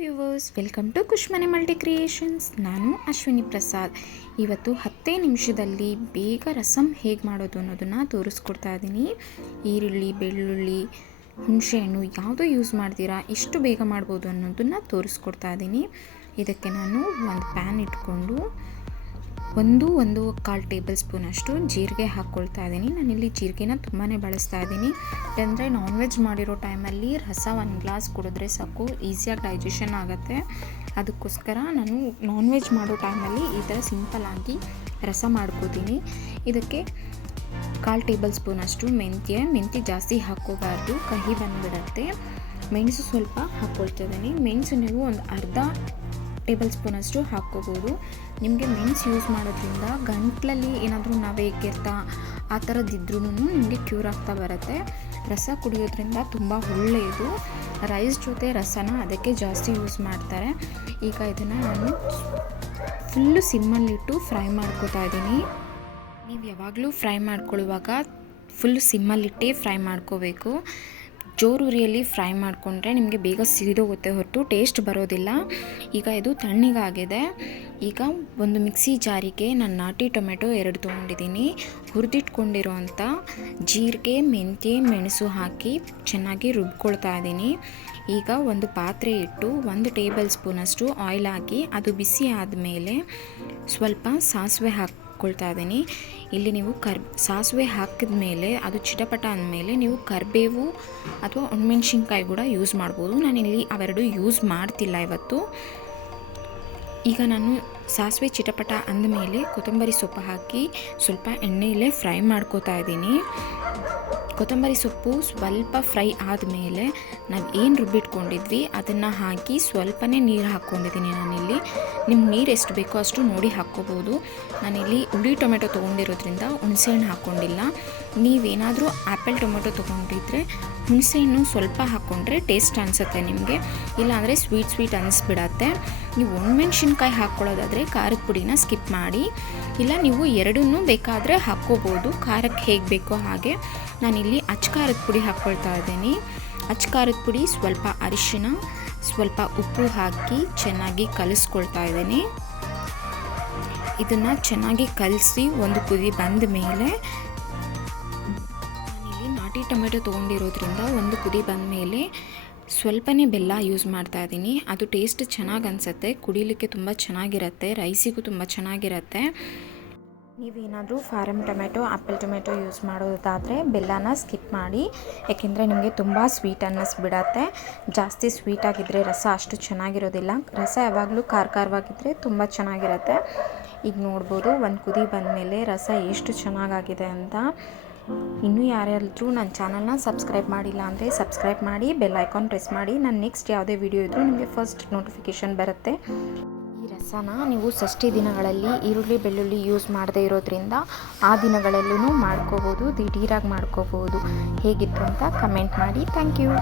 Viewers, welcome to Kushmane multi creations. ನಾನು ಅಶ್ವಿನಿ ಪ್ರಸಾದ್. ಇವತ್ತು 10 ನಿಮಿಷದಲ್ಲಿ ಬೇಗ ರಸಮ್ ಹೇಗೆ ಮಾಡೋದು ಅನ್ನೋದನ್ನು ತೋರಿಸ್ಕೊಡ್ತಾ ಇದ್ದೀನಿ. ಈರುಳ್ಳಿ, ಬೆಳ್ಳುಳ್ಳಿ, ಹುಣಸೆಹಣ್ಣು ಯಾವುದೂ ಯೂಸ್ ಮಾಡ್ತೀರಾ ಎಷ್ಟು ಬೇಗ ಮಾಡ್ಬೋದು ಅನ್ನೋದನ್ನು ತೋರಿಸ್ಕೊಡ್ತಾ ಇದ್ದೀನಿ. ಇದಕ್ಕೆ ನಾನು ಒಂದು ಪ್ಯಾನ್ ಇಟ್ಕೊಂಡು 1.25 ಟೇಬಲ್ ಸ್ಪೂನಷ್ಟು ಜೀರಿಗೆ ಹಾಕ್ಕೊಳ್ತಾ ಇದ್ದೀನಿ. ನಾನಿಲ್ಲಿ ಜೀರಿಗೆನ ತುಂಬಾ ಬಳಸ್ತಾ ಇದ್ದೀನಿ. ಯಾಕಂದರೆ ನಾನ್ ವೆಜ್ ಮಾಡಿರೋ ಟೈಮಲ್ಲಿ ರಸ 1 ಗ್ಲಾಸ್ ಕುಡಿದ್ರೆ ಸಾಕು, ಈಸಿಯಾಗಿ ಡೈಜೆಷನ್ ಆಗುತ್ತೆ. ಅದಕ್ಕೋಸ್ಕರ ನಾನು ನಾನ್ ವೆಜ್ ಮಾಡೋ ಟೈಮಲ್ಲಿ ಈ ಥರ ಸಿಂಪಲ್ಲಾಗಿ ರಸ ಮಾಡ್ಕೋತೀನಿ. ಇದಕ್ಕೆ 1/4 ಟೇಬಲ್ ಸ್ಪೂನಷ್ಟು ಮೆಂತ್ಯ ಜಾಸ್ತಿ ಹಾಕ್ಕೋಬಾರ್ದು, ಕಹಿ ಬಂದುಬಿಡತ್ತೆ. ಮೆಣಸು ಸ್ವಲ್ಪ ಹಾಕ್ಕೊಳ್ತಿದ್ದೀನಿ. ಮೆಣಸು ನೀವು ಒಂದು ಅರ್ಧ ಟೇಬಲ್ ಸ್ಪೂನಷ್ಟು ಹಾಕ್ಕೋಬೋದು. ನಿಮಗೆ ಮೆಣಸು ಯೂಸ್ ಮಾಡೋದ್ರಿಂದ ಗಂಟ್ಲಲ್ಲಿ ಏನಾದರೂ ನವೆ ಕೆರೆತ ಆ ಥರದ್ದಿದ್ರೂ ನಿಮಗೆ ಕ್ಯೂರ್ ಆಗ್ತಾ ಬರುತ್ತೆ. ರಸ ಕುಡಿಯೋದ್ರಿಂದ ತುಂಬ ಒಳ್ಳೆಯದು. ರೈಸ್ ಜೊತೆ ರಸನ ಅದಕ್ಕೆ ಜಾಸ್ತಿ ಯೂಸ್ ಮಾಡ್ತಾರೆ. ಈಗ ಇದನ್ನು ನಾನು ಫುಲ್ಲು ಸಿಮ್ಮಲ್ಲಿಟ್ಟು ಫ್ರೈ ಮಾಡ್ಕೋತಾ ಇದ್ದೀನಿ. ನೀವು ಯಾವಾಗಲೂ ಫ್ರೈ ಮಾಡ್ಕೊಳ್ಳುವಾಗ ಫುಲ್ಲು ಸಿಮ್ಮಲ್ಲಿಟ್ಟೇ ಫ್ರೈ ಮಾಡ್ಕೋಬೇಕು. ಜೋರುರಿಯಲ್ಲಿ ಫ್ರೈ ಮಾಡಿಕೊಂಡ್ರೆ ನಿಮಗೆ ಬೇಗ ಸಿಡಿದೋಗುತ್ತೆ ಹೊರತು ಟೇಸ್ಟ್ ಬರೋದಿಲ್ಲ. ಈಗ ಇದು ತಣ್ಣಗಾಗಿದೆ. ಈಗ ಒಂದು ಮಿಕ್ಸಿ ಜಾರಿಗೆ ನಾನು ನಾಟಿ ಟೊಮೆಟೊ 2 ತೊಗೊಂಡಿದ್ದೀನಿ. ಹುರಿದಿಟ್ಕೊಂಡಿರೋಂಥ ಜೀರಿಗೆ, ಮೆಂತ್ಯ, ಮೆಣಸು ಹಾಕಿ ಚೆನ್ನಾಗಿ ರುಬ್ಕೊಳ್ತಾ ಇದ್ದೀನಿ. ಈಗ ಒಂದು ಪಾತ್ರೆ ಇಟ್ಟು 1 ಟೇಬಲ್ ಸ್ಪೂನಷ್ಟು ಆಯಿಲ್ ಹಾಕಿ ಅದು ಬಿಸಿ ಆದಮೇಲೆ ಸ್ವಲ್ಪ ಸಾಸಿವೆ ಹಾಕ್ಕೊಳ್ತಾ ಇದ್ದೀನಿ. ಇಲ್ಲಿ ನೀವು ಸಾಸಿವೆ ಹಾಕಿದ ಮೇಲೆ ಅದು ಚಿಟಪಟ ಅಂದಮೇಲೆ ನೀವು ಕರಿಬೇವು ಅಥವಾ ಒಣಮೆಣ್ಸಿನ್ಕಾಯಿ ಕೂಡ ಯೂಸ್ ಮಾಡ್ಬೋದು. ನಾನಿಲ್ಲಿ ಅವೆರಡು ಯೂಸ್ ಮಾಡ್ತಿಲ್ಲ ಇವತ್ತು. ಈಗ ನಾನು ಸಾಸಿವೆ ಚಿಟಪಟ ಅಂದಮೇಲೆ ಕೊತ್ತಂಬರಿ ಸೊಪ್ಪು ಹಾಕಿ ಸ್ವಲ್ಪ ಎಣ್ಣೆಯಲ್ಲೇ ಫ್ರೈ ಮಾಡ್ಕೋತಾ ಇದ್ದೀನಿ. ಕೊತ್ತಂಬರಿ ಸೊಪ್ಪು ಸ್ವಲ್ಪ ಫ್ರೈ ಆದಮೇಲೆ ನಾವು ಏನು ರುಬ್ಬಿಟ್ಕೊಂಡಿದ್ವಿ ಅದನ್ನು ಹಾಕಿ ಸ್ವಲ್ಪನೇ ನೀರು ಹಾಕ್ಕೊಂಡಿದ್ದೀನಿ. ನಾನಿಲ್ಲಿ ನಿಮ್ಗೆ ನೀರು ಎಷ್ಟು ಬೇಕೋ ಅಷ್ಟು ನೋಡಿ ಹಾಕ್ಕೋಬೋದು. ನಾನಿಲ್ಲಿ ಹುಳಿ ಟೊಮೆಟೊ ತೊಗೊಂಡಿರೋದ್ರಿಂದ ಹುಣಸೆಹಣ್ಣು ಹಾಕ್ಕೊಂಡಿಲ್ಲ. ನೀವೇನಾದರೂ ಆ್ಯಪಲ್ ಟೊಮೆಟೊ ತೊಗೊಂಡಿದ್ರೆ ಹುಣಸೆಹಣ್ಣು ಸ್ವಲ್ಪ ಹಾಕ್ಕೊಂಡ್ರೆ ಟೇಸ್ಟ್ ಅನಿಸುತ್ತೆ ನಿಮಗೆ, ಇಲ್ಲಾಂದರೆ ಸ್ವೀಟ್ ಅನಿಸ್ಬಿಡತ್ತೆ. ನೀವು ಒಣಮೆಣ್ಸಿನ್ಕಾಯಿ ಹಾಕ್ಕೊಳ್ಳೋದಾದರೆ ಖಾರದ ಪುಡಿನ ಸ್ಕಿಪ್ ಮಾಡಿ, ಇಲ್ಲ ನೀವು ಎರಡನ್ನೂ ಬೇಕಾದರೆ ಹಾಕ್ಕೋಬೋದು, ಖಾರಕ್ಕೆ ಹೇಗೆ ಬೇಕೋ ಹಾಗೆ. ನಾನಿಲ್ಲಿ ಖಾರದ ಪುಡಿ ಹಾಕ್ಕೊಳ್ತಾ ಇದ್ದೀನಿ. ಖಾರದ ಪುಡಿ, ಸ್ವಲ್ಪ ಅರಿಶಿನ, ಸ್ವಲ್ಪ ಉಪ್ಪು ಹಾಕಿ ಚೆನ್ನಾಗಿ ಕಲಿಸ್ಕೊಳ್ತಾ ಇದ್ದೀನಿ. ಇದನ್ನು ಚೆನ್ನಾಗಿ ಕಲಸಿ ಒಂದು ಕುದಿ ಬಂದ ಮೇಲೆ ನಾನಿಲ್ಲಿ ನಾಟಿ ಟೊಮೆಟೊ ತೊಗೊಂಡಿರೋದ್ರಿಂದ ಒಂದು ಕುದಿ ಬಂದ ಮೇಲೆ ಸ್ವಲ್ಪನೇ ಬೆಲ್ಲ ಯೂಸ್ ಮಾಡ್ತಾ ಇದ್ದೀನಿ. ಅದು ಟೇಸ್ಟ್ ಚೆನ್ನಾಗಿ ಅನಿಸುತ್ತೆ, ಕುಡಿಲಿಕ್ಕೆ ತುಂಬ ಚೆನ್ನಾಗಿರುತ್ತೆ, ರೈಸಿಗೂ ತುಂಬ ಚೆನ್ನಾಗಿರುತ್ತೆ. ನೀವೇನಾದರೂ farm tomato, apple tomato use ಮಾಡೋದಾದರೆ ಬೆಲ್ಲನ ಸ್ಕಿಪ್ ಮಾಡಿ, ಏಕೆಂದರೆ ನಿಮಗೆ ತುಂಬ ಸ್ವೀಟ್ ಅನ್ನಿಸ್ಬಿಡತ್ತೆ. ಜಾಸ್ತಿ ಸ್ವೀಟಾಗಿದ್ದರೆ ರಸ ಅಷ್ಟು ಚೆನ್ನಾಗಿರೋದಿಲ್ಲ. ರಸ ಯಾವಾಗಲೂ ಖಾರವಾಗಿದ್ದರೆ ತುಂಬ ಚೆನ್ನಾಗಿರುತ್ತೆ. ಈಗ ನೋಡ್ಬೋದು ಒಂದು ಕುದಿ ಬಂದಮೇಲೆ ರಸ ಎಷ್ಟು ಚೆನ್ನಾಗಾಗಿದೆ ಅಂತ. ಇನ್ನೂ ಯಾರ್ಯಾರು ನನ್ನ ಚಾನಲ್ನ ಸಬ್ಸ್ಕ್ರೈಬ್ ಮಾಡಿಲ್ಲ ಅಂದರೆ ಸಬ್ಸ್ಕ್ರೈಬ್ ಮಾಡಿ, ಬೆಲ್ ಐಕಾನ್ ಪ್ರೆಸ್ ಮಾಡಿ. ನಾನು ನೆಕ್ಸ್ಟ್ ಯಾವುದೇ ವಿಡಿಯೋ ಇದ್ದರೂ ನಿಮಗೆ ಫಸ್ಟ್ ನೋಟಿಫಿಕೇಷನ್ ಬರುತ್ತೆ. ಈ ರಸನ ನೀವು ಷಷ್ಠಿ ದಿನಗಳಲ್ಲಿ ಈರುಳ್ಳಿ ಬೆಳ್ಳುಳ್ಳಿ ಯೂಸ್ ಮಾಡದೇ ಇರೋದ್ರಿಂದ ಆ ದಿನಗಳಲ್ಲೂ ಮಾಡ್ಕೋಬೋದು, ದಿಢೀರಾಗಿ ಮಾಡ್ಕೋಬೋದು. ಹೇಗಿತ್ತು ಅಂತ ಕಮೆಂಟ್ ಮಾಡಿ. Thank you.